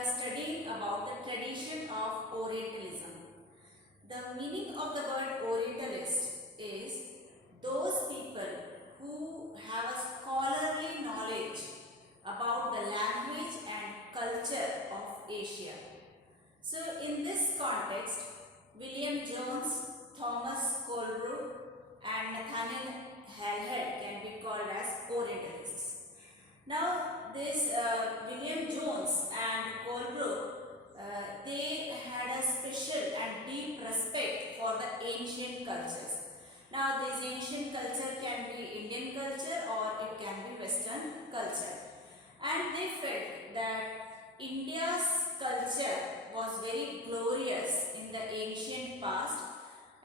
are studying about the tradition of Orientalism. The meaning of the word Orientalist is those people who have a scholarly knowledge about the language and culture of Asia. So in this context, William Jones, Thomas Colebrooke and Nathaniel Halhed can be called as Orientalists. Now this William Jones and Colebrooke, they had a special and deep respect for the ancient cultures. Now this ancient culture can be Indian culture or it can be Western culture. And they felt that India's culture was very glorious in the ancient past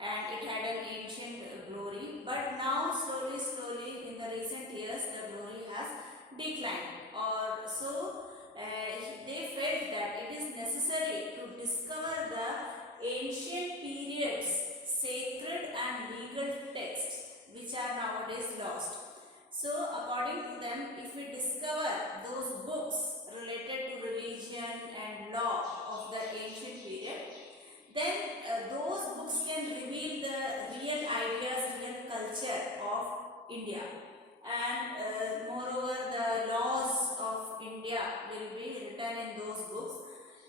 and it had an ancient glory, but now slowly in the recent years the glory has declined, or so they felt that it is necessary to discover the ancient periods sacred and legal texts which are nowadays lost. So according to them, if we discover those books related to religion and law of the ancient period, then those books can reveal the real ideas, real culture of India. And moreover, the laws of India will be written in those books.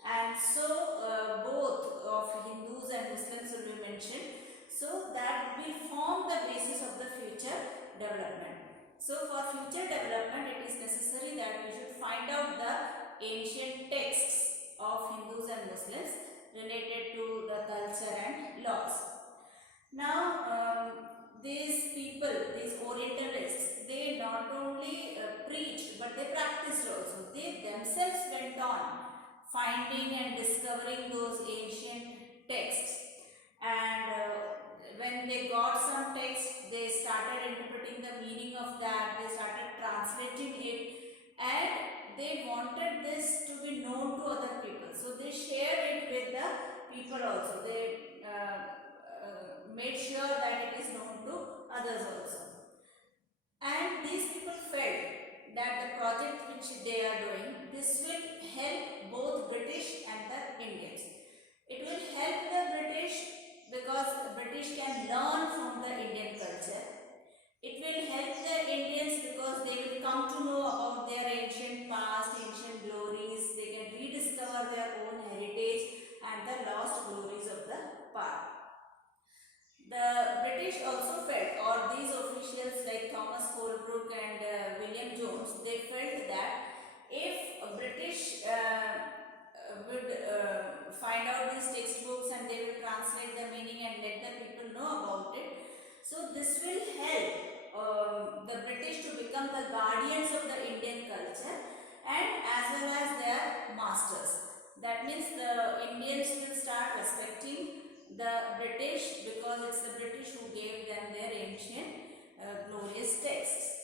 And so both of Hindus and Muslims will be mentioned. So that will form the basis of the future development. So for future development, it is necessary that we should find out the ancient texts of Hindus and Muslims related to the culture and laws. Now these people, these Orientalists, they not only preached but they practiced also. They themselves went on finding and discovering those ancient texts, and when they got some text, they started interpreting the meaning of that, they started translating it, and they wanted this to be known to other people. So they shared it with the people also. They made sure that it is known to others also. And these people felt that the project which they are doing, this will help both British and the Indians. It will help the British because the British can learn from the Indian culture. It will help the Indians because they will come to know about their ancient past, ancient glories. They can rediscover their own heritage and the lost glories of the past. The British also felt, or these officials like Thomas Colebrooke and William Jones, they felt that if British would find out these textbooks and they will translate the meaning and let the people know about it, so this will help the British to become the guardians of the Indian culture and as well as their masters. That means the Indians will start respecting the British because it's the British who gave them their ancient glorious texts.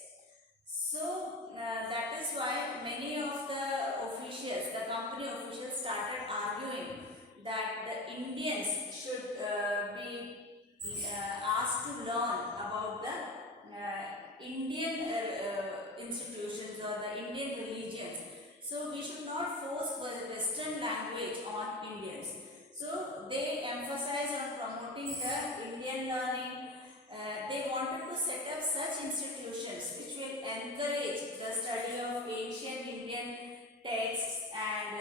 So that is why many of the officials, the company officials, started arguing that the Indians should be asked to learn about the Indian institutions or the Indian religions. So we should not force Western language on Indians. So they emphasize on promoting the Indian learning. They wanted to set up such institutions which will encourage the study of ancient Indian texts, and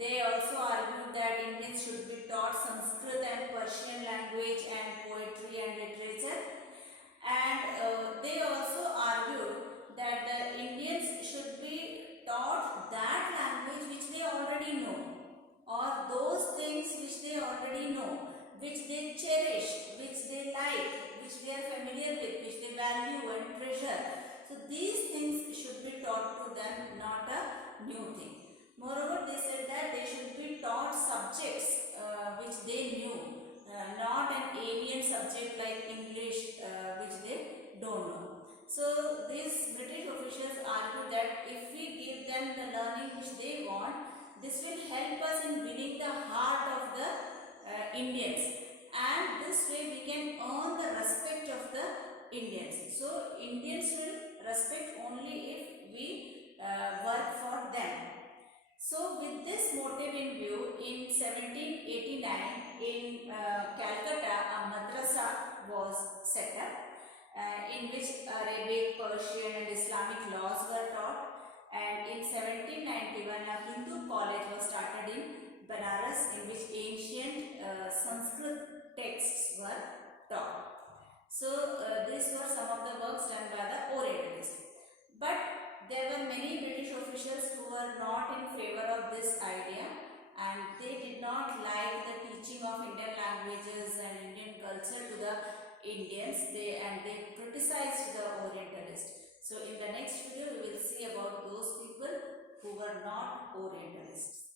they also argued that Indians should be taught Sanskrit and Persian language and poetry and literature. And they also argued that the Indians should be taught that language which they already know, or those things which they already know, which they cherish, which they like, which they are familiar with, which they value and treasure. So these things should be taught to them, not a new thing. Moreover, they said that they should be taught subjects which they knew, not an alien subject like English which they don't know. So these British officials argue that if we give them the learning which they want, this will help us in winning the heart of the Indians, and this way we can earn the respect of the Indians. So Indians will respect only if we work for them. So with this motive in view, in 1789 in Calcutta, a madrasa was set up in which Arabic, Persian and Islamic laws were taught, and in 1791 a Hindu college was started in Banaras in which ancient Sanskrit texts were taught. So these were some of the works done by the Orientalists. But there were many British officials who were not in favor of this idea, and they did not like the teaching of Indian languages and Indian culture to the Indians. They criticized the Orientalists. So in the next video we will see about those people who were not Orientalists.